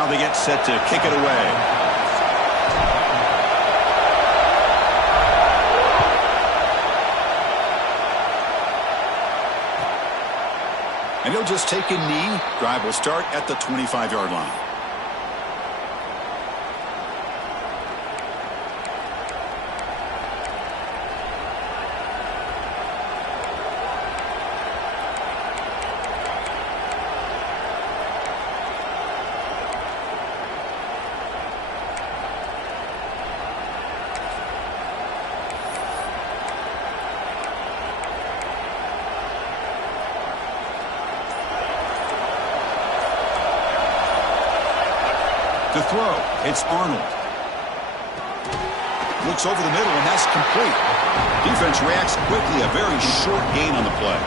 Now they get set to kick it away. And he'll just take a knee. Drive will start at the 25-yard line. To throw, it's Arnold. Looks over the middle, and that's complete. Defense reacts quickly, a very short gain on the play.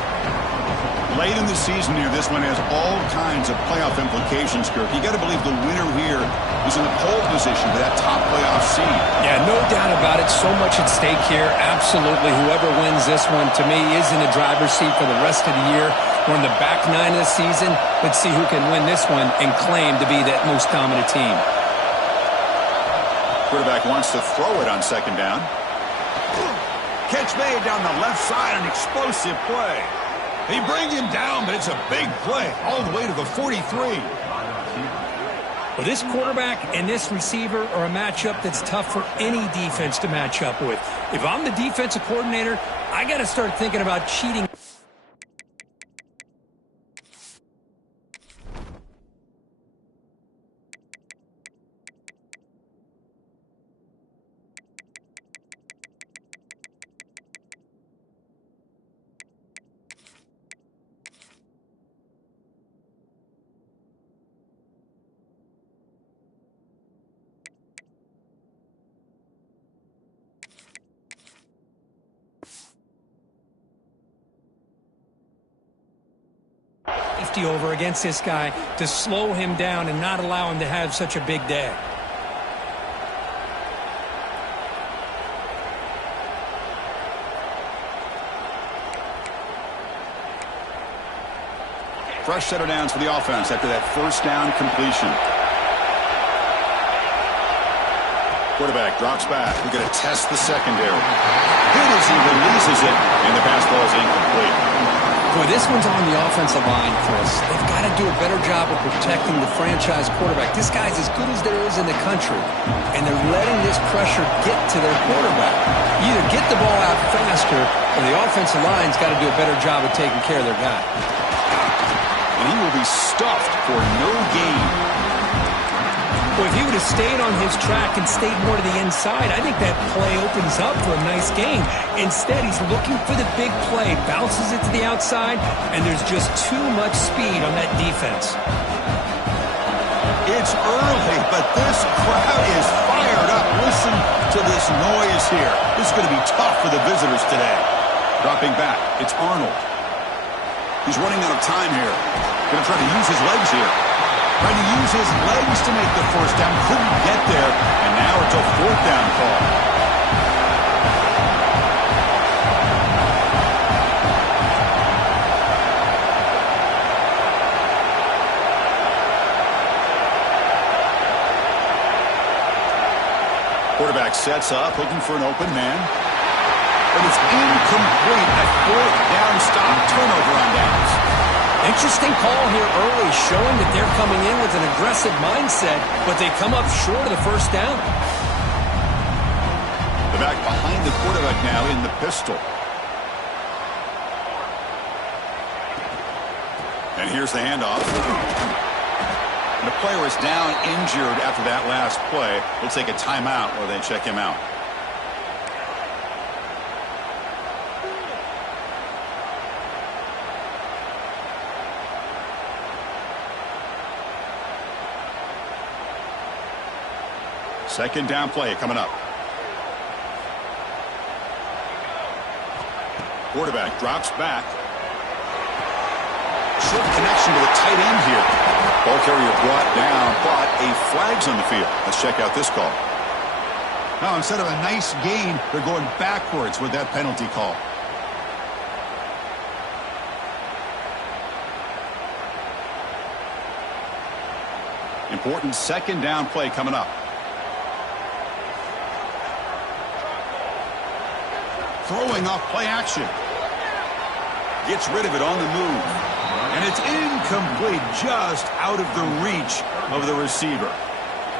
Late in the season here, this one has all kinds of playoff implications, Kirk. You got to believe the winner here is in the pole position for that top playoff seed. Yeah, no doubt about it. So much at stake here. Absolutely. Whoever wins this one, to me, is in the driver's seat for the rest of the year. We're in the back nine of the season. Let's see who can win this one and claim to be that most dominant team. Quarterback wants to throw it on second down. Catch made down the left side, an explosive play. They bring him down, but it's a big play all the way to the 43. Well, this quarterback and this receiver are a matchup that's tough for any defense to match up with. If I'm the defensive coordinator, I got to start thinking about cheating. Over against this guy to slow him down and not allow him to have such a big day. Fresh set of downs for the offense after that first down completion. Quarterback drops back. We're going to test the secondary. Good as he releases it, and the pass ball is incomplete. Boy, this one's on the offensive line, Chris. They've got to do a better job of protecting the franchise quarterback. This guy's as good as there is in the country, and they're letting this pressure get to their quarterback. You either get the ball out faster, or the offensive line's got to do a better job of taking care of their guy. And he will be stuffed for no gain. Well, if he would have stayed on his track and stayed more to the inside, I think that play opens up for a nice gain. Instead, he's looking for the big play, bounces it to the outside, and there's just too much speed on that defense. It's early, but this crowd is fired up. Listen to this noise here. This is going to be tough for the visitors today. Dropping back, it's Arnold. He's running out of time here. Going to try to use his legs here. Trying to use his legs to make the first down. Couldn't get there. And now it's a fourth down call. Quarterback sets up, looking for an open man. But it's incomplete. A fourth down stop. Turnover on downs. Interesting call here early, showing that they're coming in with an aggressive mindset, but they come up short of the first down. The back behind the quarterback now in the pistol. And here's the handoff. And the player is down injured after that last play. We'll take a timeout while they check him out. Second down play coming up. Quarterback drops back. Short connection to the tight end here. Ball carrier brought down, but a flag's on the field. Let's check out this call. Now, instead of a nice gain, they're going backwards with that penalty call. Important second down play coming up. Throwing off play action. Gets rid of it on the move. And it's incomplete, just out of the reach of the receiver.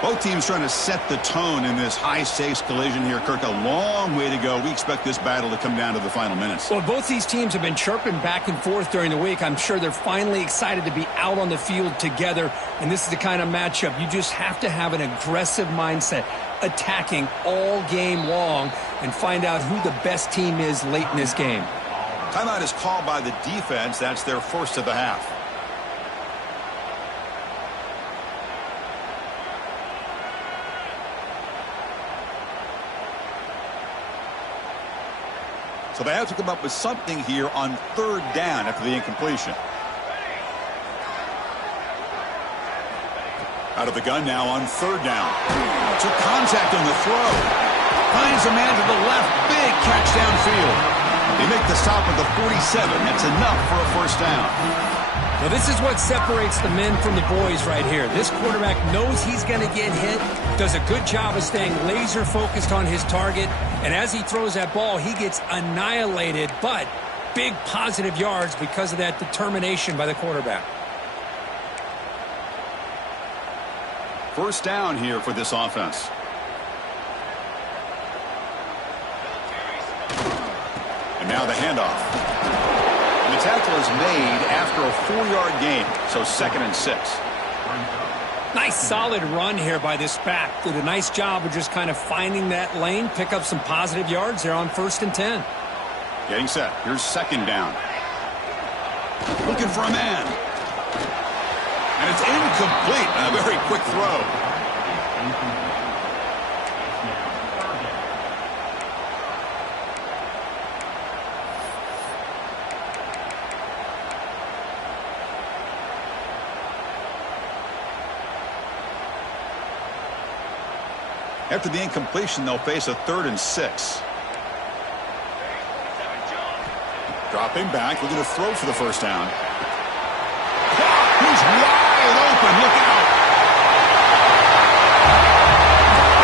Both teams trying to set the tone in this high-stakes collision here. Kirk, a long way to go. We expect this battle to come down to the final minutes. Well, both these teams have been chirping back and forth during the week. I'm sure they're finally excited to be out on the field together. And this is the kind of matchup you just have to have an aggressive mindset, attacking all game long, and find out who the best team is late in this game. Timeout is called by the defense. That's their first of the half. So they have to come up with something here on third down after the incompletion. Out of the gun now on third down. Took contact on the throw. Finds a man to the left. Big catch downfield. They make the stop at the 47. That's enough for a first down. Well, this is what separates the men from the boys right here. This quarterback knows he's going to get hit, does a good job of staying laser focused on his target, and as he throws that ball, he gets annihilated, but big positive yards because of that determination by the quarterback. First down here for this offense. And now the handoff. And the tackle is made after a 4-yard gain, so 2nd and 6. Nice solid run here by this back. Did a nice job of just kind of finding that lane, pick up some positive yards there on 1st and 10. Getting set. Here's 2nd down. Looking for a man. And it's incomplete. A very quick throw. After the incompletion, they'll face a 3rd and 6. Dropping back, looking to throw for the first down. He's wide open. Look out.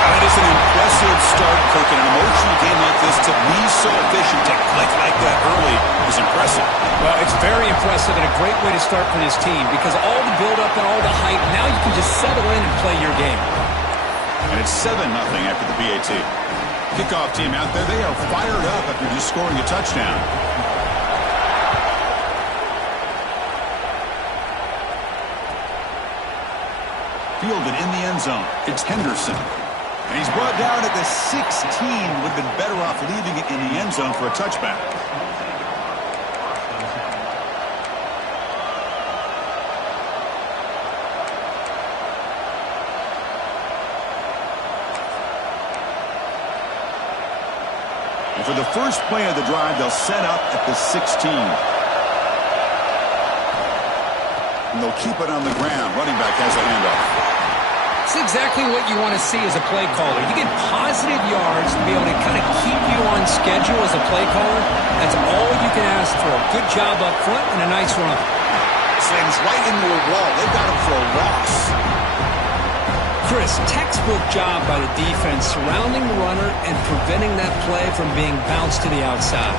That is an impressive start, Kirk. An emotional game like this to be so efficient, to click like that early is impressive. Well, it's very impressive and a great way to start for this team because all the build-up and all the hype, now you can just settle in and play your game. And it's 7-0 after the PAT. Kickoff team out there, they are fired up after just scoring a touchdown. Fielded in the end zone. It's Henderson. And he's brought down at the 16. Would have been better off leaving it in the end zone for a touchback. And for the first play of the drive, they'll set up at the 16. And they'll keep it on the ground. Running back has a handoff. It's exactly what you want to see as a play caller. You get positive yards to be able to kind of keep you on schedule as a play caller. That's all you can ask for. Good job up front and a nice run. Slams right into a wall. They got him for a loss. Chris, textbook job by the defense surrounding the runner and preventing that play from being bounced to the outside.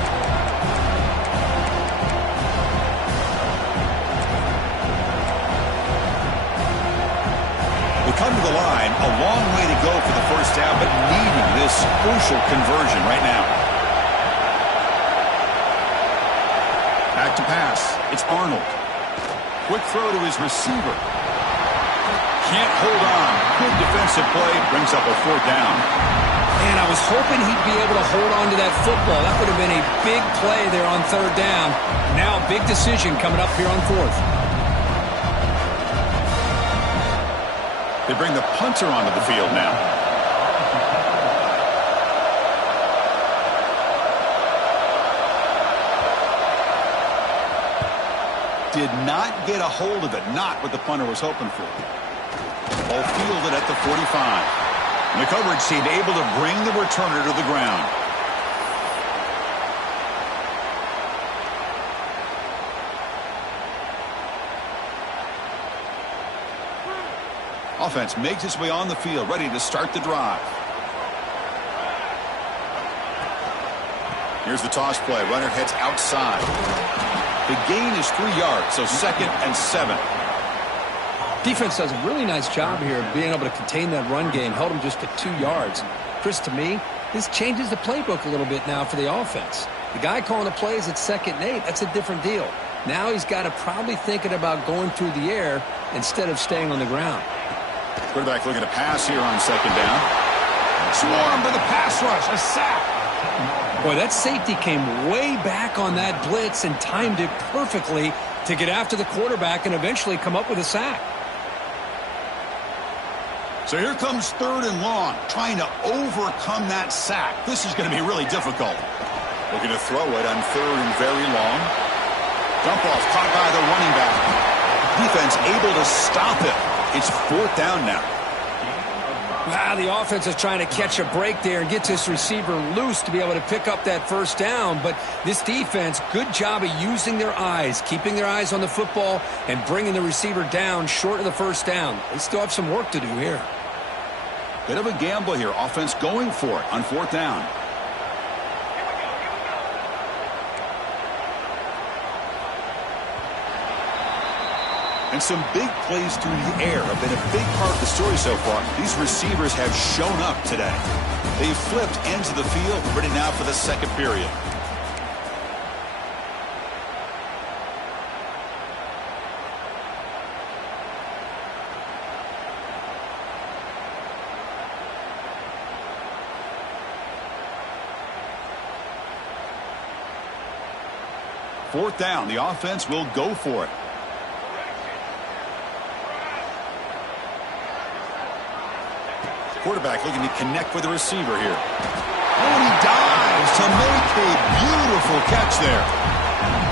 They come to the line, a long way to go for the first down, but needing this crucial conversion right now. Back to pass. It's Arnold. Quick throw to his receiver. Can't hold on. Good defensive play. Brings up a 4th down. And I was hoping he'd be able to hold on to that football. That would have been a big play there on 3rd down. Now a big decision coming up here on 4th. They bring the punter onto the field now. Did not get a hold of it. Not what the punter was hoping for. Ball fielded at the 45. And the coverage team able to bring the returner to the ground. Offense makes its way on the field, ready to start the drive. Here's the toss play. Runner heads outside. The gain is 3 yards, so 2nd and 7. Defense does a really nice job here of being able to contain that run game, held them just to 2 yards. Chris, to me, this changes the playbook a little bit now for the offense. The guy calling the plays at 2nd and 8, that's a different deal. Now he's got to probably thinking about going through the air instead of staying on the ground. Quarterback looking to pass here on 2nd down. Swarmed with a pass rush, a sack. Boy, that safety came way back on that blitz and timed it perfectly to get after the quarterback and eventually come up with a sack. So here comes 3rd and long, trying to overcome that sack. This is going to be really difficult. Looking to throw it on 3rd and very long. Dump off caught by the running back. Defense able to stop it. It's 4th down now. Wow, the offense is trying to catch a break there and get this receiver loose to be able to pick up that 1st down. But this defense, good job of using their eyes, keeping their eyes on the football and bringing the receiver down short of the 1st down. They still have some work to do here. Bit of a gamble here. Offense going for it on 4th down. And some big plays through the air have been a big part of the story so far. These receivers have shown up today. They've flipped ends of the field, ready now for the 2nd period. Fourth down, the offense will go for it. Quarterback looking to connect with the receiver here. And he dives to make a beautiful catch there.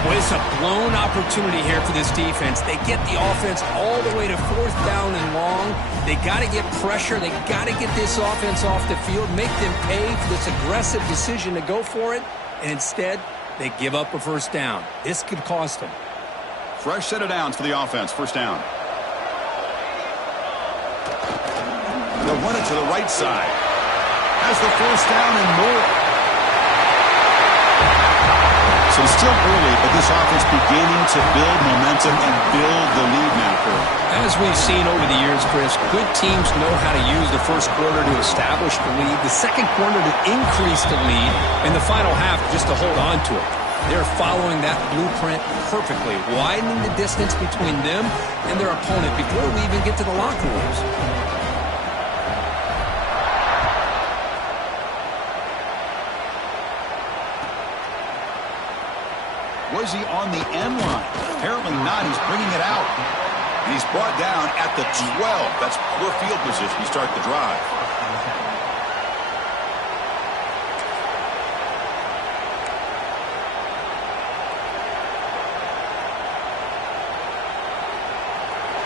Well, it's a blown opportunity here for this defense. They get the offense all the way to 4th down and long. They got to get pressure. They got to get this offense off the field, make them pay for this aggressive decision to go for it. And instead, they give up a 1st down. This could cost them. Fresh set of downs for the offense. 1st down. They'll run it to the right side. Has the 1st down and more. So still early, but this offense beginning to build momentum and build the lead now, Kurt. As we've seen over the years, Chris, good teams know how to use the 1st quarter to establish the lead, the 2nd quarter to increase the lead, and the final half just to hold on to it. They're following that blueprint perfectly, widening the distance between them and their opponent before we even get to the locker rooms. Was he on the end line? Apparently not. He's bringing it out. And he's brought down at the 12. That's poor field position to start the drive.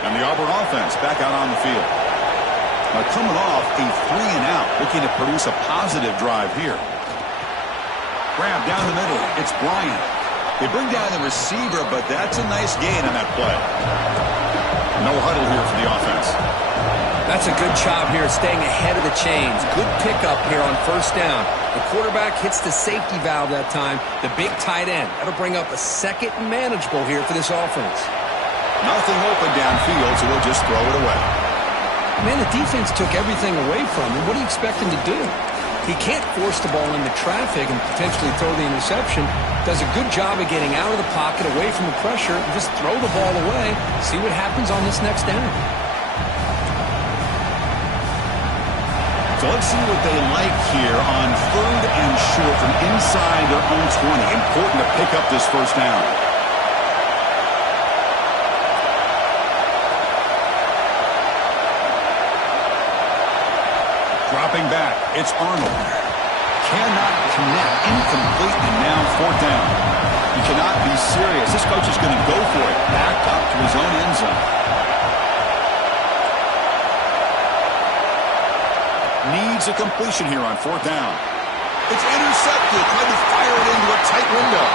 And the Auburn offense back out on the field. Now coming off a 3-and-out, looking to produce a positive drive here. Grab down the middle. It's Bryant. They bring down the receiver, but that's a nice gain on that play. No huddle here for the offense. That's a good job here staying ahead of the chains. Good pickup here on 1st down. The quarterback hits the safety valve that time. The big tight end. That'll bring up a 2nd and manageable here for this offense. Nothing open downfield, so we'll just throw it away. Man, the defense took everything away from him. What do you expect him to do? He can't force the ball into traffic and potentially throw the interception. Does a good job of getting out of the pocket, away from the pressure, and just throw the ball away. See what happens on this next down. So let's see what they like here on 3rd and short from inside their own 20. Important to pick up this 1st down. Dropping back, it's Arnold. Cannot connect, incomplete, and now 4th down. You cannot be serious. This coach is going to go for it. Back up to his own end zone. Needs a completion here on 4th down. It's intercepted. Tried to fire it into a tight window.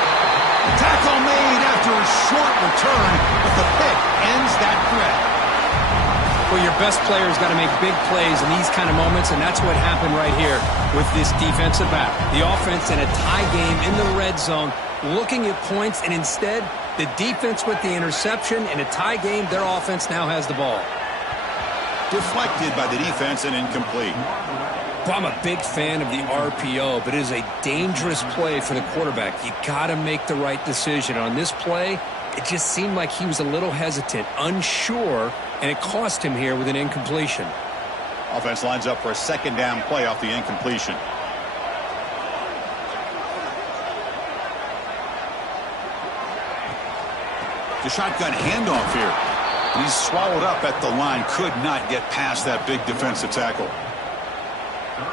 Tackle made after a short return, but the pick ends that threat. Well, your best players got to make big plays in these kind of moments, and that's what happened right here with this defensive back. The offense in a tie game in the red zone, looking at points, and instead, the defense with the interception. In a tie game, their offense now has the ball. Deflected by the defense and incomplete. Well, I'm a big fan of the RPO, but it is a dangerous play for the quarterback. You got to make the right decision. On this play, it just seemed like he was a little hesitant, unsure, and it cost him here with an incompletion. Offense lines up for a second down play off the incompletion. The shotgun handoff here. He's swallowed up at the line. Could not get past that big defensive tackle.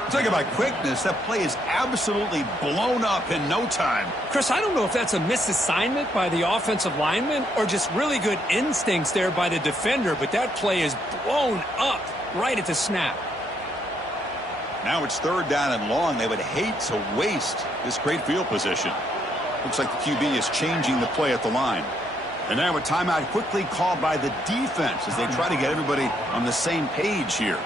Talk about quickness. That play is absolutely blown up in no time. Chris, I don't know if that's a misassignment by the offensive lineman or just really good instincts there by the defender, but that play is blown up right at the snap. Now it's third down and long. They would hate to waste this great field position. Looks like the QB is changing the play at the line. And now a timeout quickly called by the defense as they try to get everybody on the same page here.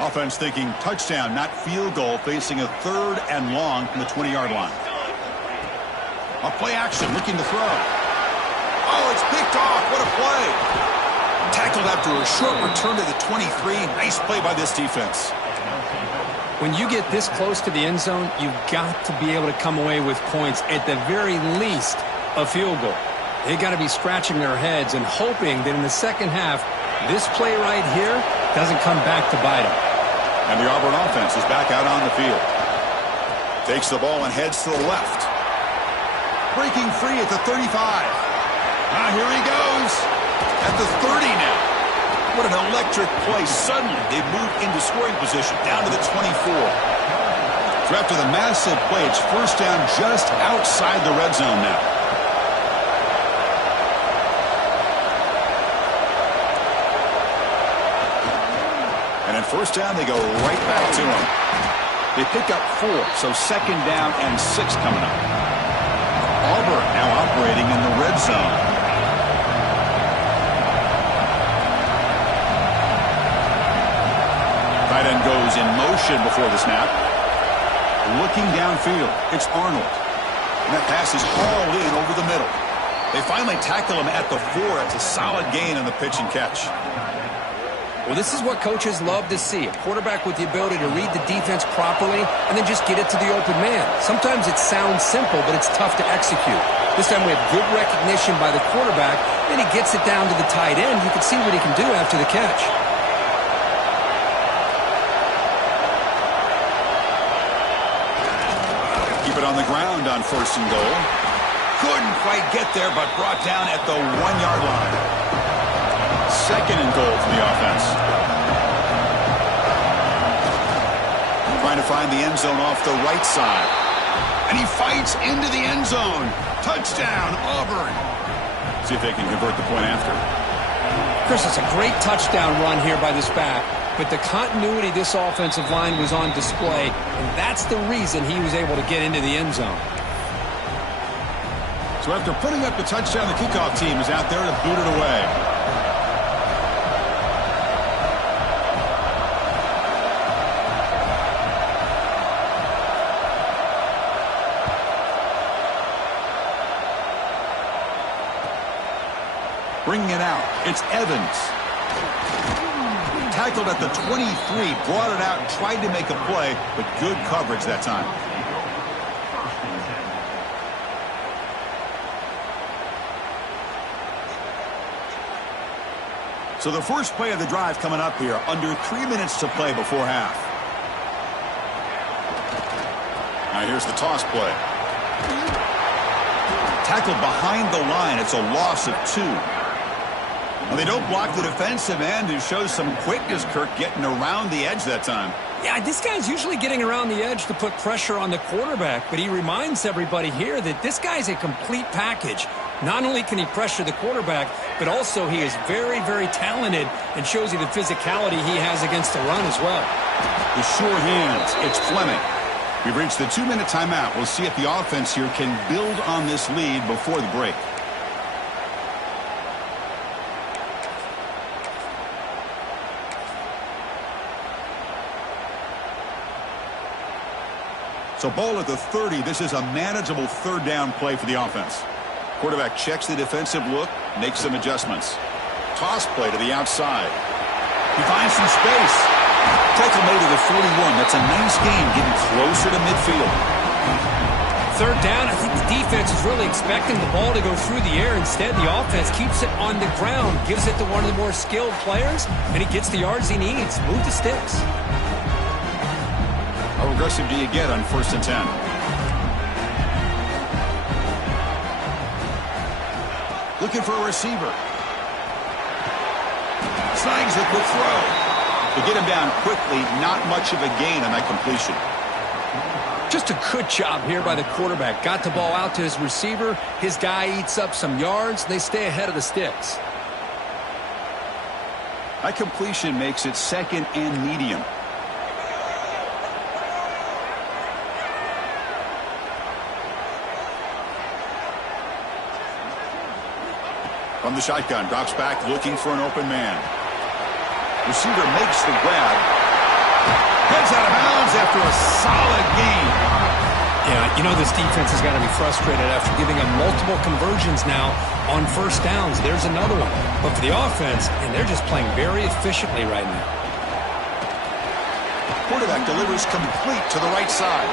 Offense thinking touchdown, not field goal, facing a third and long from the 20-yard line. A play action, looking to throw. Oh, it's picked off. What a play. Tackled after a short return to the 23. Nice play by this defense. When you get this close to the end zone, you've got to be able to come away with points, at the very least, a field goal. They got to be scratching their heads and hoping that in the second half, this play right here doesn't come back to bite them. And the Auburn offense is back out on the field. Takes the ball and heads to the left. Breaking free at the 35. Here he goes. At the 30 now. What an electric play. Suddenly, they've moved into scoring position down to the 24. So after the massive play, it's first down just outside the red zone now. And at first down, they go right back to him. They pick up 4, so second down and 6 coming up. Auburn now operating in the red zone. Tight end goes in motion before the snap. Looking downfield, it's Arnold. And that pass is hauled in over the middle. They finally tackle him at the 4. It's a solid gain on the pitch and catch. Well, this is what coaches love to see. A quarterback with the ability to read the defense properly and then just get it to the open man. Sometimes it sounds simple, but it's tough to execute. This time we have good recognition by the quarterback. Then he gets it down to the tight end. You can see what he can do after the catch. Keep it on the ground on first and goal. Couldn't quite get there, but brought down at the 1-yard line. Second and goal for the offense. Trying to find the end zone off the right side. And he fights into the end zone. Touchdown, Auburn. See if they can convert the point after. Chris, it's a great touchdown run here by this back, but the continuity of this offensive line was on display, and that's the reason he was able to get into the end zone. So after putting up the touchdown, the kickoff team is out there to boot it away. Bringing it out, it's Evans. Tackled at the 23, brought it out, tried to make a play, but good coverage that time. So the first play of the drive coming up here, under 3 minutes to play before half. Now here's the toss play. Tackled behind the line, it's a loss of 2. Well, they don't block the defensive end, who shows some quickness, Kirk, getting around the edge that time. Yeah, this guy's usually getting around the edge to put pressure on the quarterback, but he reminds everybody here that this guy's a complete package. Not only can he pressure the quarterback, but also he is very, very talented and shows you the physicality he has against the run as well. The sure hands, it's Fleming. We've reached the 2-minute timeout. We'll see if the offense here can build on this lead before the break. So ball at the 30. This is a manageable third down play for the offense. Quarterback checks the defensive look, makes some adjustments. Toss play to the outside. He finds some space. Tackle made to the 41. That's a nice gain, getting closer to midfield. Third down, I think the defense is really expecting the ball to go through the air. Instead, the offense keeps it on the ground, gives it to one of the more skilled players, and he gets the yards he needs. Move the sticks. How aggressive do you get on 1st and 10? Looking for a receiver. Snags the quick throw. To get him down quickly, not much of a gain on that completion. Just a good job here by the quarterback. Got the ball out to his receiver. His guy eats up some yards. They stay ahead of the sticks. That completion makes it 2nd and medium. From the shotgun, drops back, looking for an open man. Receiver makes the grab. Heads out of bounds after a solid gain. Yeah, you know this defense has got to be frustrated after giving up multiple conversions now on 1st downs. There's another one. But for the offense, and they're just playing very efficiently right now. Quarterback delivers complete to the right side.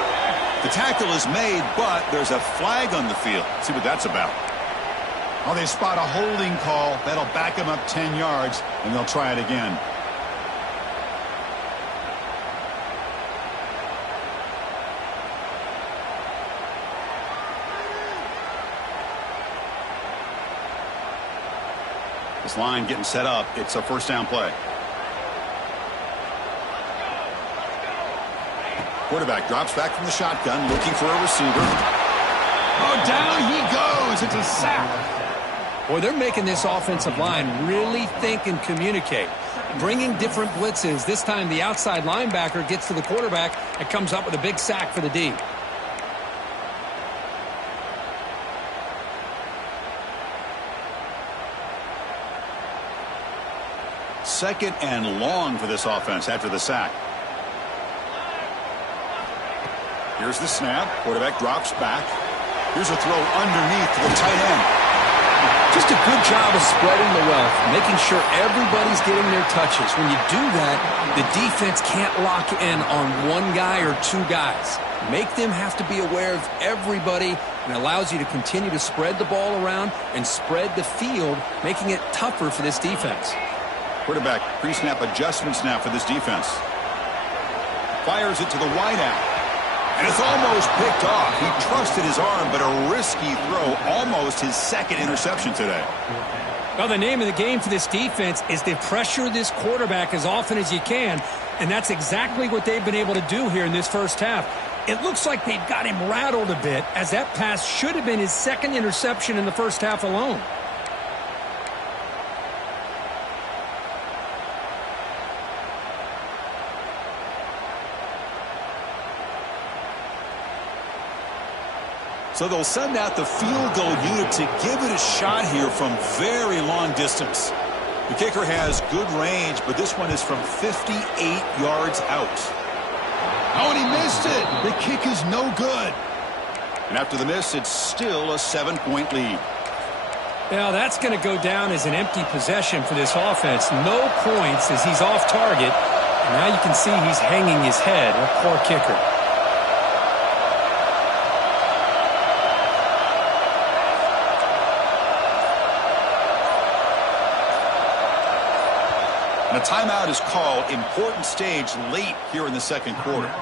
The tackle is made, but there's a flag on the field. Let's see what that's about. Oh, they spot a holding call. That'll back them up 10 yards, and they'll try it again. This line getting set up. It's a 1st down play. Quarterback drops back from the shotgun, looking for a receiver. Oh, down he goes. It's a sack. Boy, they're making this offensive line really think and communicate. Bringing different blitzes. This time the outside linebacker gets to the quarterback and comes up with a big sack for the D. Second and long for this offense after the sack. Here's the snap. Quarterback drops back. Here's a throw underneath to the tight end. Just a good job of spreading the wealth, making sure everybody's getting their touches. When you do that, the defense can't lock in on one guy or two guys. Make them have to be aware of everybody, and allows you to continue to spread the ball around and spread the field, making it tougher for this defense. Quarterback pre-snap adjustments now for this defense. Fires it to the wideout. And it's almost picked off. He trusted his arm, but a risky throw, almost his 2nd interception today. Well, the name of the game for this defense is to pressure this quarterback as often as you can, and that's exactly what they've been able to do here in this 1st half. It looks like they've got him rattled a bit, as that pass should have been his 2nd interception in the 1st half alone. So they'll send out the field goal unit to give it a shot here from very long distance. The kicker has good range, but this one is from 58 yards out. Oh, and he missed it. The kick is no good. And after the miss, it's still a 7-point lead. Now that's going to go down as an empty possession for this offense. No points as he's off target. And now you can see he's hanging his head. A poor kicker. And a timeout is called. Important stage late here in the 2nd quarter.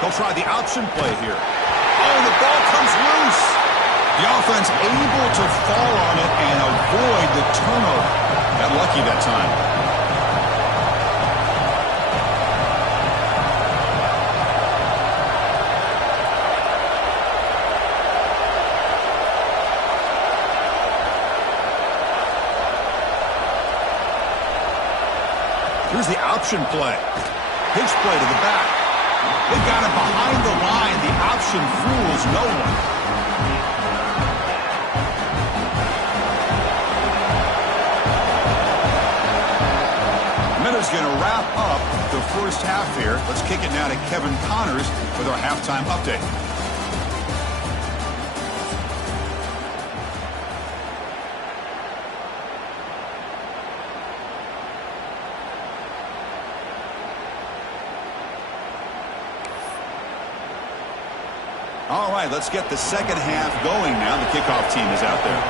They'll try the option play here. Oh, the ball comes loose. The offense able to fall on it and avoid the turnover. Got lucky that time. Here's the option play. Pitch play to the back. They got it behind the line. The option fools no one. Minute's going to wrap up the first half here. Let's kick it now to Kevin Connors with our halftime update. All right, let's get the second half going now. The kickoff team is out there.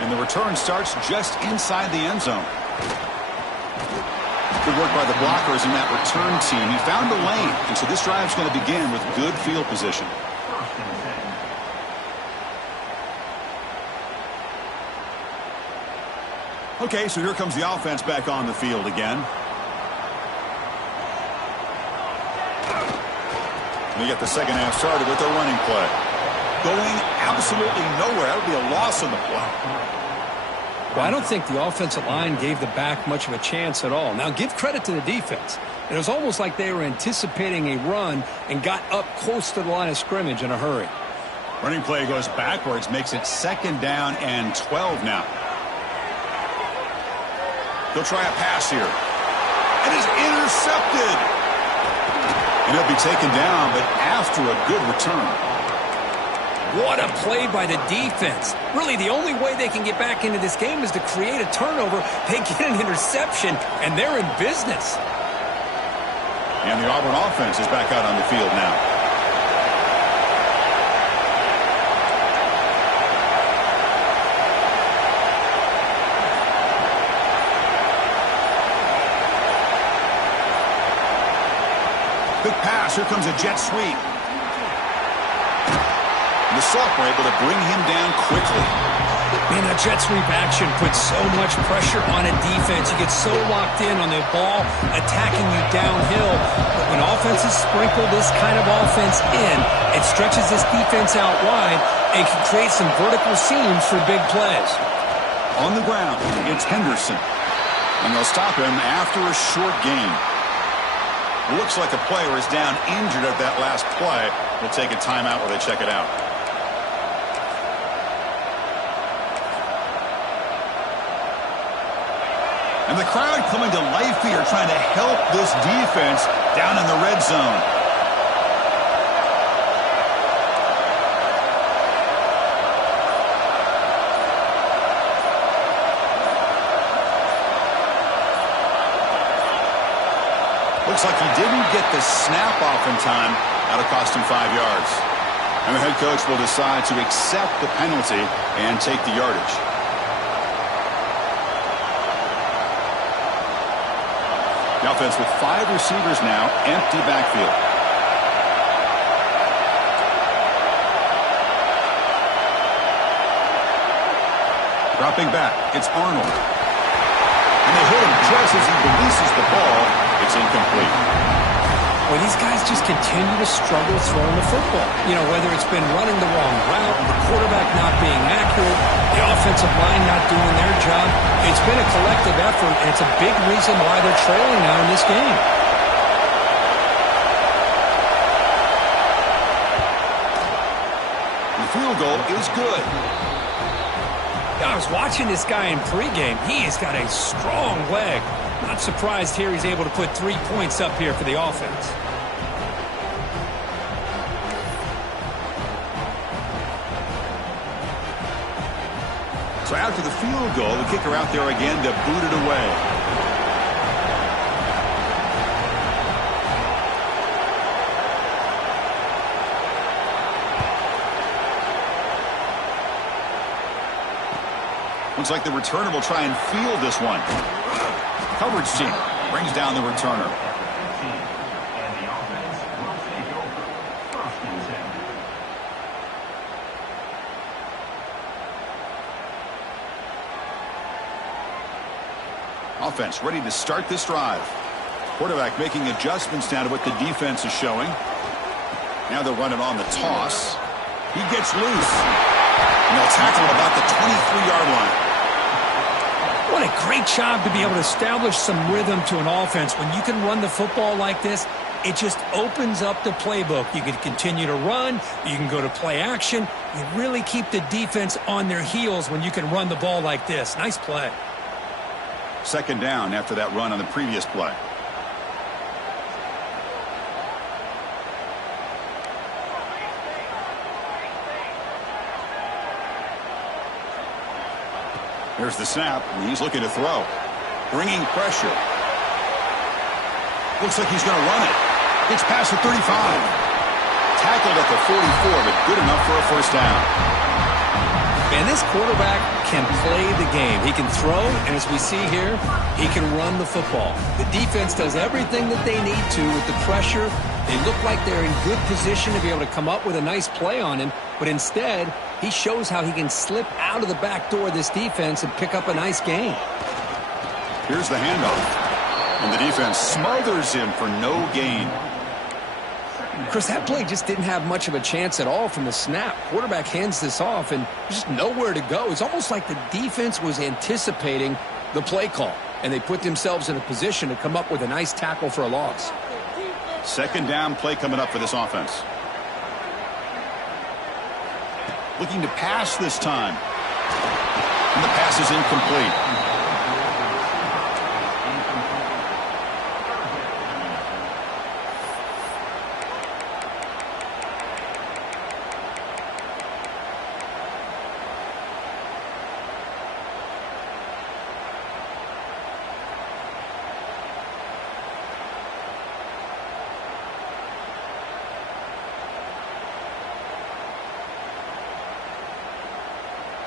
And the return starts just inside the end zone. Good work by the blockers in that return team. He found the lane, and so this drive is going to begin with good field position. Okay, so here comes the offense back on the field again. We get the second half started with a running play. Going absolutely nowhere. That would be a loss on the play. Well, I don't think the offensive line gave the back much of a chance at all. Now, give credit to the defense. It was almost like they were anticipating a run and got up close to the line of scrimmage in a hurry. Running play goes backwards, makes it 2nd down and 12 now. He'll try a pass here. And is intercepted. And he'll be taken down, but after a good return. What a play by the defense. Really, the only way they can get back into this game is to create a turnover. They get an interception, and they're in business. And the Auburn offense is back out on the field now. Quick pass. Here comes a jet sweep. And the Soft were able to bring him down quickly. Man, that jet sweep action puts so much pressure on a defense. You get so locked in on the ball attacking you downhill. But when offenses sprinkle this kind of offense in, it stretches this defense out wide and can create some vertical seams for big plays. On the ground, it's Henderson. And they'll stop him after a short gain. Looks like a player is down injured at that last play. We'll take a timeout while they check it out. And the crowd coming to life here, trying to help this defense down in the red zone. Looks like he didn't get the snap off in time. That'll cost him 5 yards. And the head coach will decide to accept the penalty and take the yardage. The offense with 5 receivers now, empty backfield. Dropping back, it's Arnold. And they hit him just as he releases the ball. It's incomplete. Well, these guys just continue to struggle throwing the football. You know, whether it's been running the wrong route, the quarterback not being accurate, the offensive line not doing their job. It's been a collective effort, and it's a big reason why they're trailing now in this game. The field goal is good. I was watching this guy in pregame. He has got a strong leg. Not surprised here he's able to put 3 points up here for the offense. So after the field goal, the kicker out there again to boot it away. Looks like the returner will try and field this one. Coverage team brings down the returner. Offense ready to start this drive. Quarterback making adjustments now to what the defense is showing. Now they're running on the toss. He gets loose. And they'll tackle him about the 23-yard line. What a great job to be able to establish some rhythm to an offense. When you can run the football like this, it just opens up the playbook. You can continue to run. You can go to play action. You really keep the defense on their heels when you can run the ball like this. Nice play. Second down after that run on the previous play. There's the snap, and he's looking to throw. Bringing pressure. Looks like he's going to run it. Gets past the 35. Tackled at the 44, but good enough for a first down. And this quarterback can play the game. He can throw, and as we see here, he can run the football. The defense does everything that they need to with the pressure. They look like they're in good position to be able to come up with a nice play on him, but instead, he shows how he can slip out of the back door of this defense and pick up a nice gain. Here's the handoff. And the defense smothers him for no gain. Chris, that play just didn't have much of a chance at all from the snap. Quarterback hands this off, and there's just nowhere to go. It's almost like the defense was anticipating the play call, and they put themselves in a position to come up with a nice tackle for a loss. Second down play coming up for this offense. Looking to pass this time. And the pass is incomplete.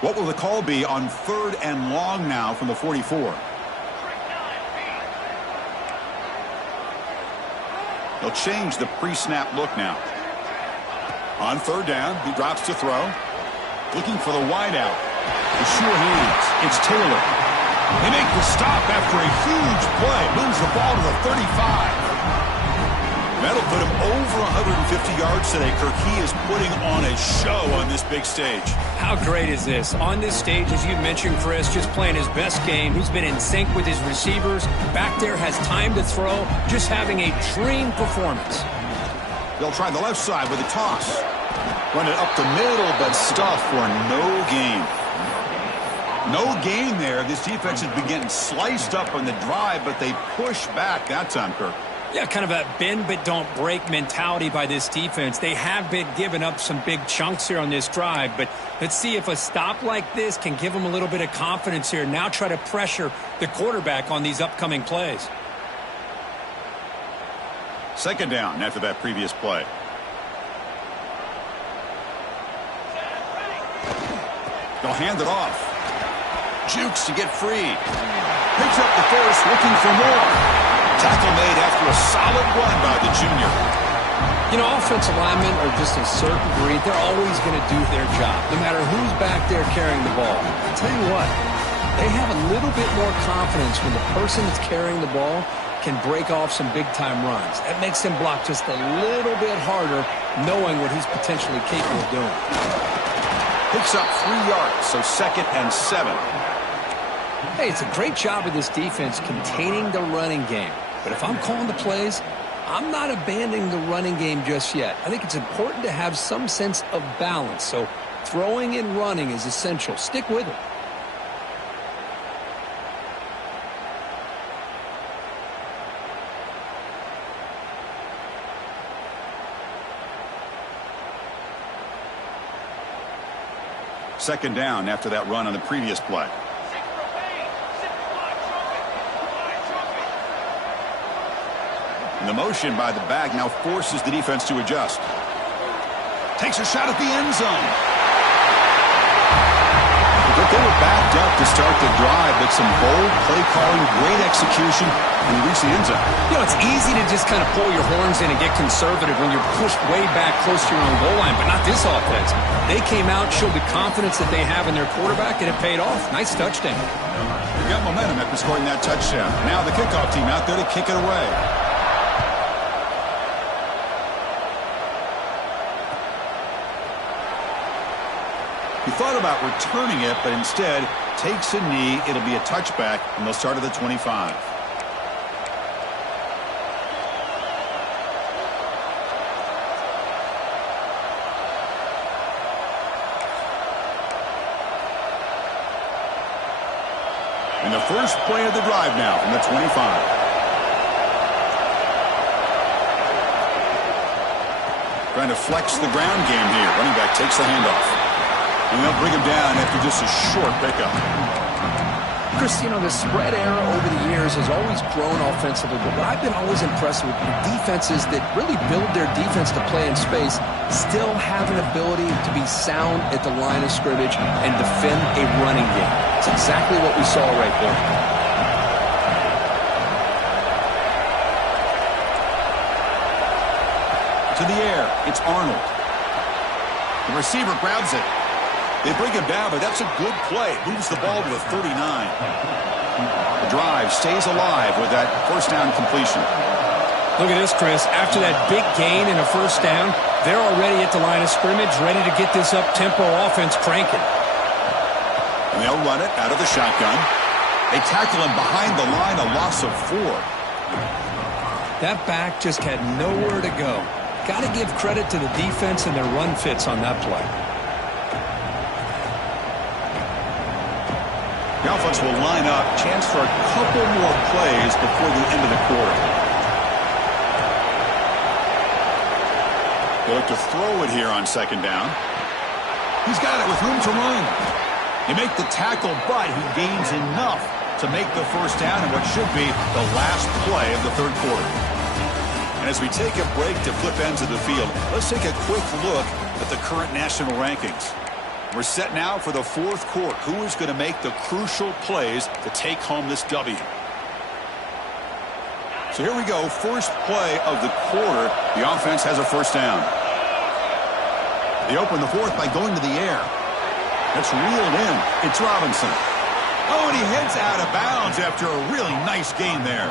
What will the call be on 3rd and long now from the 44? They'll change the pre-snap look now. On 3rd down, he drops to throw. Looking for the wideout. The sure hands. It's Taylor. They make the stop after a huge play. Moves the ball to the 35. That'll put him over 150 yards today, Kirk. He is putting on a show on this big stage. How great is this? On this stage, as you mentioned, Chris, just playing his best game. He's been in sync with his receivers. Back there, has time to throw. Just having a dream performance. They'll try the left side with a toss. Run it up the middle, but stuff for no gain. No gain there. This defense has been getting sliced up on the drive, but they push back that time, Kirk. Yeah, kind of a bend but don't break mentality by this defense. They have been giving up some big chunks here on this drive, but let's see if a stop like this can give them a little bit of confidence here. Now try to pressure the quarterback on these upcoming plays. Second down after that previous play. They'll hand it off. Jukes to get free. Picks up the first, looking for more. Tackle made after a solid run by the junior. You know, offensive linemen are just a certain breed. They're always going to do their job, no matter who's back there carrying the ball. I'll tell you what, they have a little bit more confidence when the person that's carrying the ball can break off some big-time runs. That makes them block just a little bit harder, knowing what he's potentially capable of doing. Picks up 3 yards, so 2nd and 7. Hey, it's a great job of this defense containing the running game. But if I'm calling the plays, I'm not abandoning the running game just yet. I think it's important to have some sense of balance. So throwing and running is essential. Stick with it. Second down after that run on the previous play. And the motion by the back now forces the defense to adjust. Takes a shot at the end zone. But they were backed up to start the drive, but some bold play calling, great execution, and he reached the end zone. You know, it's easy to just kind of pull your horns in and get conservative when you're pushed way back close to your own goal line, but not this offense. They came out, showed the confidence that they have in their quarterback, and it paid off. Nice touchdown. They got momentum after scoring that touchdown. Now the kickoff team out there to kick it away. He thought about returning it, but instead takes a knee. It'll be a touchback, and they'll start at the 25. And the first play of the drive now from the 25. Trying to flex the ground game here. Running back takes the handoff. And they'll bring him down after just a short pickup. Chris, the spread era over the years has always grown offensively, but what I've been always impressed with defenses that really build their defense to play in space still have an ability to be sound at the line of scrimmage and defend a running game. It's exactly what we saw right there. To the air, it's Arnold. The receiver grabs it. They bring him down, but that's a good play. Moves the ball to the 39. The drive stays alive with that first down completion. Look at this, Chris. After that big gain and a first down, they're already at the line of scrimmage, ready to get this up-tempo offense cranking. And they'll run it out of the shotgun. They tackle him behind the line, a loss of 4. That back just had nowhere to go. Got to give credit to the defense and their run fits on that play. The offense will line up. Chance for a couple more plays before the end of the quarter. They look to throw it here on second down. He's got it with room to run. They make the tackle, but he gains enough to make the first down in what should be the last play of the third quarter. And as we take a break to flip ends of the field, let's take a quick look at the current national rankings. We're set now for the fourth quarter. Who is going to make the crucial plays to take home this W? So here we go. First play of the quarter. The offense has a first down. They open the fourth by going to the air. That's reeled in. It's Robinson. Oh, and he heads out of bounds after a really nice gain there.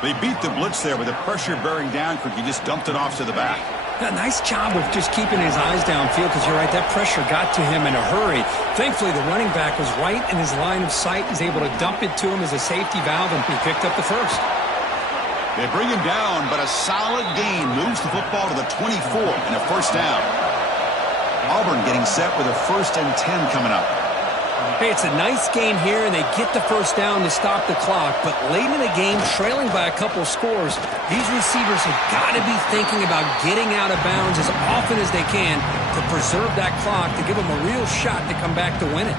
They beat the blitz there with the pressure bearing down. He just dumped it off to the back. A nice job of just keeping his eyes downfield because you're right, that pressure got to him in a hurry. Thankfully, the running back was right in his line of sight. He's able to dump it to him as a safety valve, and he picked up the first. They bring him down, but a solid gain moves the football to the 24 and a first down. Auburn getting set with a 1st and 10 coming up. Hey, it's a nice game here, and they get the first down to stop the clock. But late in the game, trailing by a couple of scores, these receivers have got to be thinking about getting out of bounds as often as they can to preserve that clock, to give them a real shot to come back to win it.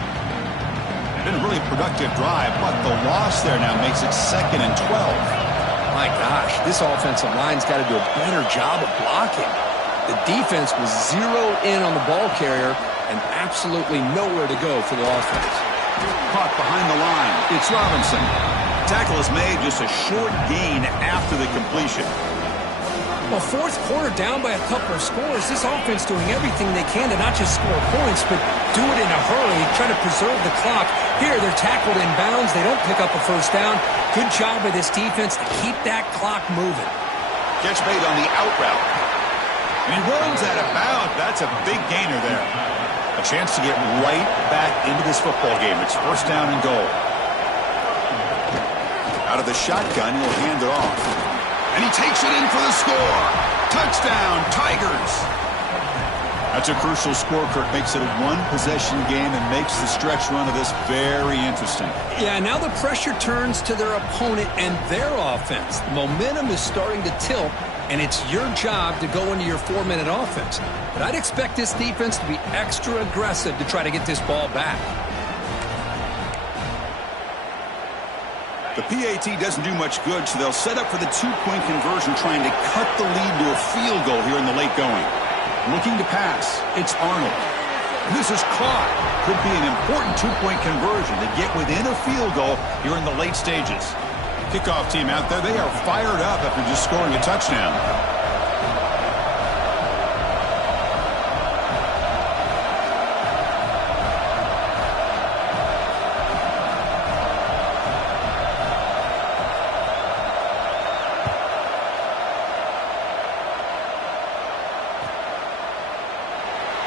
Been a really productive drive, but the loss there now makes it 2nd and 12. My gosh, this offensive line's got to do a better job of blocking. The defense was zeroed in on the ball carrier and absolutely nowhere to go for the offense. Caught behind the line. It's Robinson. Tackle is made, just a short gain after the completion. Well, fourth quarter down by a couple of scores. This offense doing everything they can to not just score points, but do it in a hurry, try to preserve the clock. Here, they're tackled in bounds. They don't pick up a first down. Good job by this defense to keep that clock moving. Catch made on the out route. And he runs out of bounds. That's a big gainer there. A chance to get right back into this football game. It's first down and goal. Out of the shotgun, he'll hand it off. And he takes it in for the score. Touchdown, Tigers. That's a crucial score, Kirk. Makes it a one-possession game and makes the stretch run of this very interesting. Yeah, now the pressure turns to their opponent and their offense. The momentum is starting to tilt, and it's your job to go into your 4-minute offense. But I'd expect this defense to be extra aggressive to try to get this ball back. The PAT doesn't do much good, so they'll set up for the 2-point conversion, trying to cut the lead to a field goal here in the late going. Looking to pass, it's Arnold. This is caught. Could be an important 2-point conversion to get within a field goal here in the late stages. Kickoff team out there, they are fired up after just scoring a touchdown.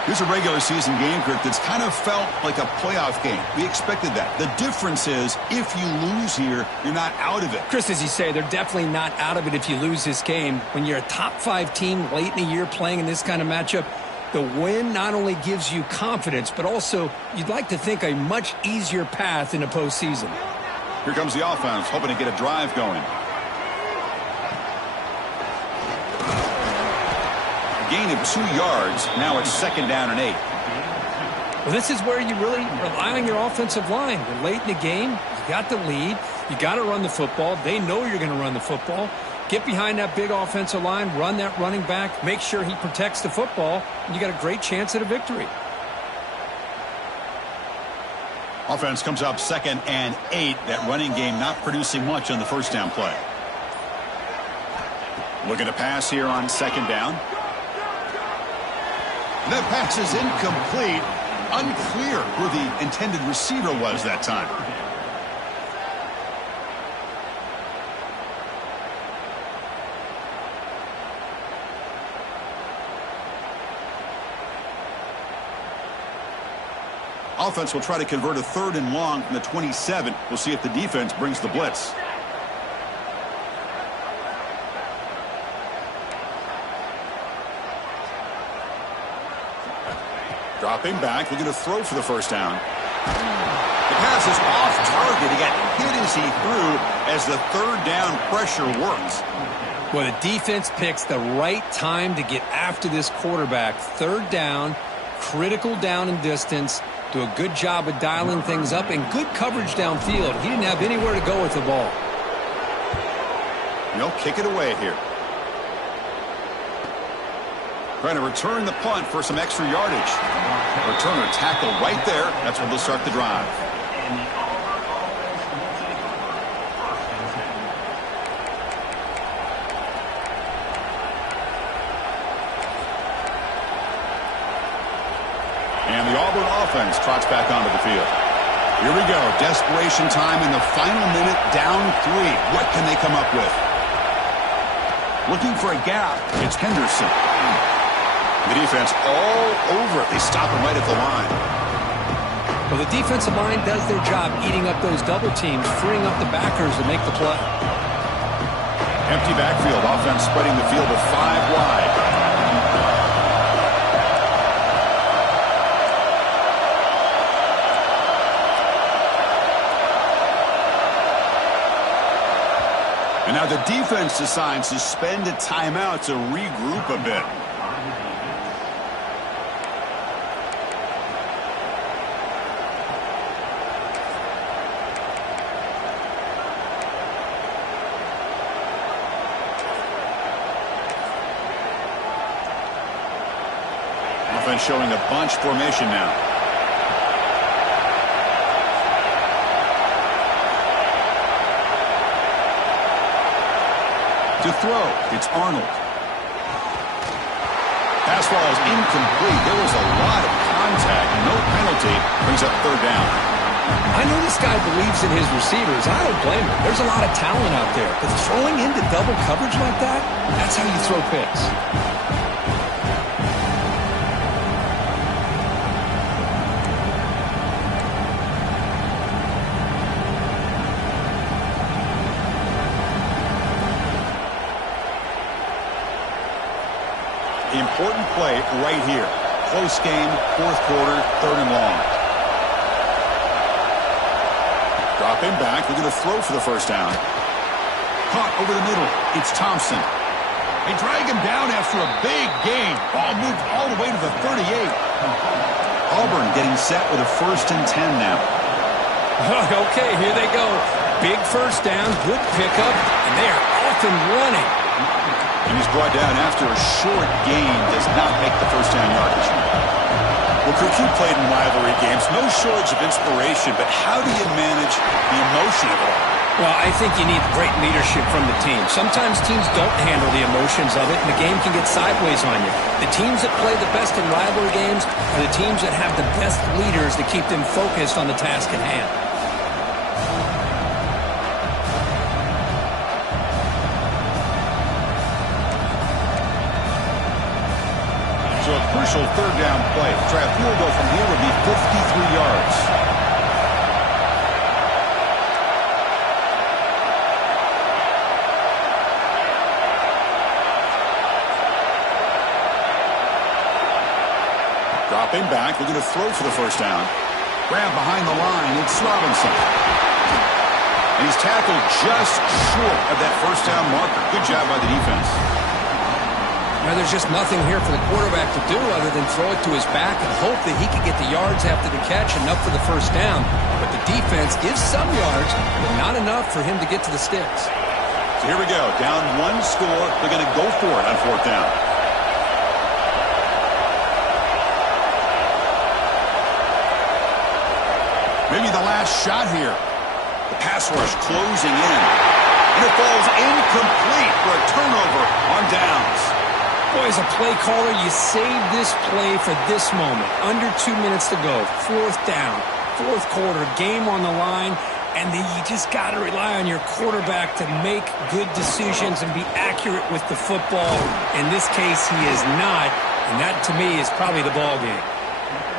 Here's a regular season game, Kirk, that's kind of felt like a playoff game. We expected that. The difference is if you lose here, you're not out of it. Chris, as you say, they're definitely not out of it if you lose this game. When you're a top-5 team late in the year playing in this kind of matchup, the win not only gives you confidence, but also you'd like to think a much easier path in the postseason. Here comes the offense, hoping to get a drive going. Gain of 2 yards. Now it's 2nd down and 8. Well, this is where you really rely on your offensive line. You're late in the game. You got the lead. You got to run the football. They know you're going to run the football. Get behind that big offensive line. Run that running back. Make sure he protects the football. And you got a great chance at a victory. Offense comes up 2nd and 8. That running game not producing much on the first down play. Looking to pass here on 2nd down. That pass is incomplete. Unclear who the intended receiver was that time. Offense will try to convert a 3rd and long from the 27. We'll see if the defense brings the blitz. Dropping back, looking to throw for the first down. The pass is off target. He got hit as he threw as the 3rd down pressure works. Well, the defense picks the right time to get after this quarterback. 3rd down, critical down and distance. Do a good job of dialing things up and good coverage downfield. He didn't have anywhere to go with the ball. They'll kick it away here. Trying to return the punt for some extra yardage. Returner tackle right there. That's where they'll start the drive. And the Auburn offense trots back onto the field. Here we go. Desperation time in the final minute, down 3. What can they come up with? Looking for a gap. It's Henderson. The defense all over it. They stop him right at the line. Well, the defensive line does their job eating up those double teams, freeing up the backers to make the play. Empty backfield. Offense spreading the field with 5 wide. And now the defense decides to spend a timeout to regroup a bit. Offense showing a bunch formation now. To throw, it's Arnold. Pass ball is incomplete. There was a lot of contact. No penalty. Brings up 3rd down. I know this guy believes in his receivers. I don't blame him. There's a lot of talent out there. But throwing into double coverage like that, that's how you throw picks. Important play right here. Close game, 4th quarter, 3rd and long. Dropping back, we're going to throw for the first down. Caught over the middle. It's Thompson. They drag him down after a big gain. Ball moved all the way to the 38. Auburn getting set with a 1st and 10 now. Okay, here they go. Big first down, good pickup, and they are off and running. And he's brought down after a short gain. Does not make the first down yardage. Well, Kirk, you played in rivalry games. No shortage of inspiration, but how do you manage the emotion of it all? Well, I think you need great leadership from the team. Sometimes teams don't handle the emotions of it, and the game can get sideways on you. The teams that play the best in rivalry games are the teams that have the best leaders to keep them focused on the task at hand. So a crucial third down play. Try a field goal from here would be 53 yards. Dropping back, looking to throw for the first down. Grab behind the line, it's Robinson. And he's tackled just short of that first down marker. Good job by the defense. Now, there's just nothing here for the quarterback to do other than throw it to his back and hope that he can get the yards after the catch enough for the first down. But the defense gives some yards, but not enough for him to get to the sticks. So here we go. Down one score. They're going to go for it on fourth down. Maybe the last shot here. The pass rush closing in. And it falls incomplete for a turnover on downs. Boy, as a play caller, you save this play for this moment. Under 2 minutes to go. Fourth down. Fourth quarter. Game on the line. And then you just got to rely on your quarterback to make good decisions and be accurate with the football. In this case, he is not. And that, to me, is probably the ball game.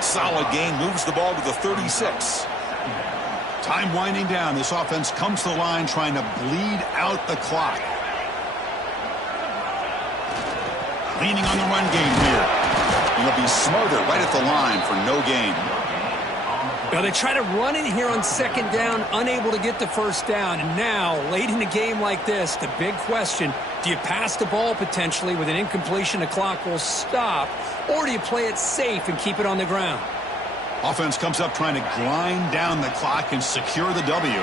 Solid gain. Moves the ball to the 36. Time winding down. This offense comes to the line trying to bleed out the clock. Leaning on the run game here. And they'll be smothered right at the line for no gain. Now they try to run in here on second down, unable to get the first down. And now, late in a game like this, the big question, do you pass the ball potentially with an incompletion, the clock will stop, or do you play it safe and keep it on the ground? Offense comes up trying to grind down the clock and secure the W.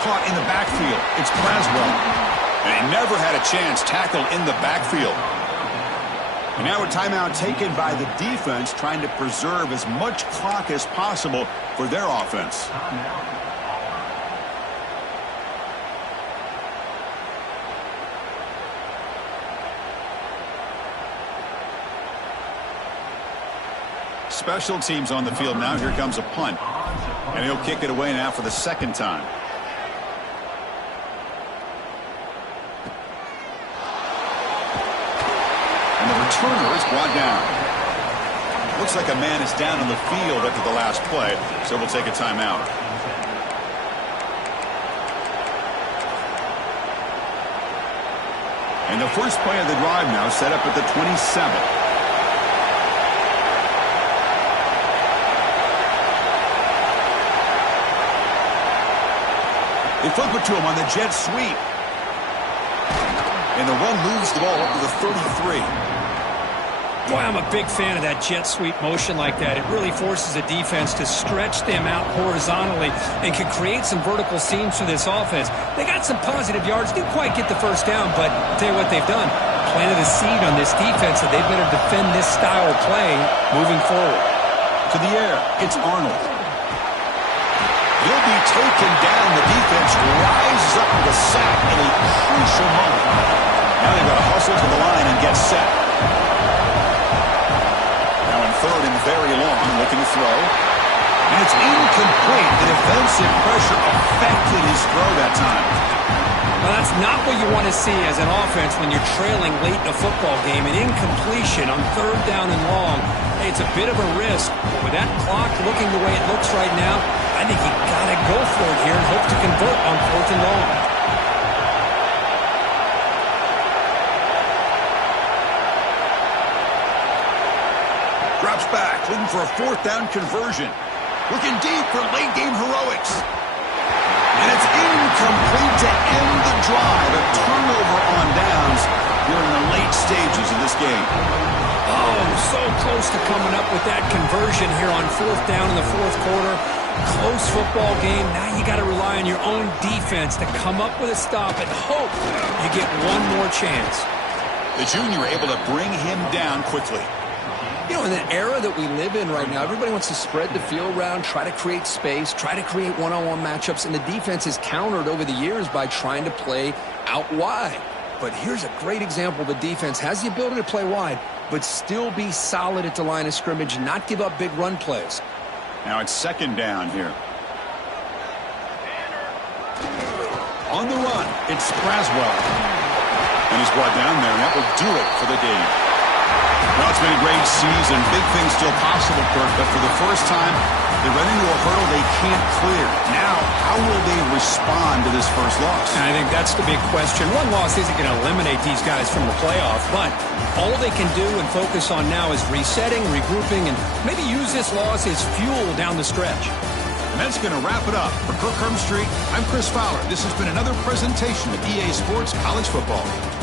Caught in the backfield. It's Braswell. And he never had a chance tackled in the backfield. And now a timeout taken by the defense trying to preserve as much clock as possible for their offense. Special teams on the field now. Here comes a punt. And he'll kick it away now for the second time. And the returner is brought down. Looks like a man is down on the field after the last play, so we'll take a timeout. And the first play of the drive now set up at the 27. They flip it to him on the jet sweep. And the run moves the ball up to the 33. Boy, I'm a big fan of that jet sweep motion like that. It really forces a defense to stretch them out horizontally and can create some vertical seams for this offense. They got some positive yards. Didn't quite get the first down, but I'll tell you what they've done. Planted a seed on this defense that they better defend this style of play moving forward. To the air, it's Arnold. He'll be taken down. The defense rises up with a sack in a crucial moment. Now they've got to hustle to the line and get set. Now in third and very long, looking to throw. And it's incomplete. The defensive pressure affected his throw that time. Well, that's not what you want to see as an offense when you're trailing late in a football game. An incompletion on third down and long. Hey, it's a bit of a risk. But with that clock looking the way it looks right now, I think you got to go for it here and hope to convert on fourth and long. Drops back, looking for a fourth down conversion. Looking deep for late game heroics. And it's incomplete to end the drive. A turnover on downs here in the late stages of this game. Oh, so close to coming up with that conversion here on fourth down in the fourth quarter. Close football game. Now you got to rely on your own defense to come up with a stop and hope you get one more chance. The junior able to bring him down quickly. You know, in the era that we live in right now, everybody wants to spread the field around, try to create space, try to create one-on-one matchups, and the defense is countered over the years by trying to play out wide. But here's a great example. The defense has the ability to play wide, but still be solid at the line of scrimmage, not give up big run plays. Now it's second down here. On the run, it's Braswell. And he's brought down there, and that will do it for the game. Well, it's been a great season. Big things still possible, Kirk, but for the first time, they run into a hurdle they can't clear. Now, how will they respond to this first loss? And I think that's the big question. One loss isn't going to eliminate these guys from the playoff, but all they can do and focus on now is resetting, regrouping, and maybe use this loss as fuel down the stretch. And that's going to wrap it up. For Kirk Street, I'm Chris Fowler. This has been another presentation of EA Sports College Football.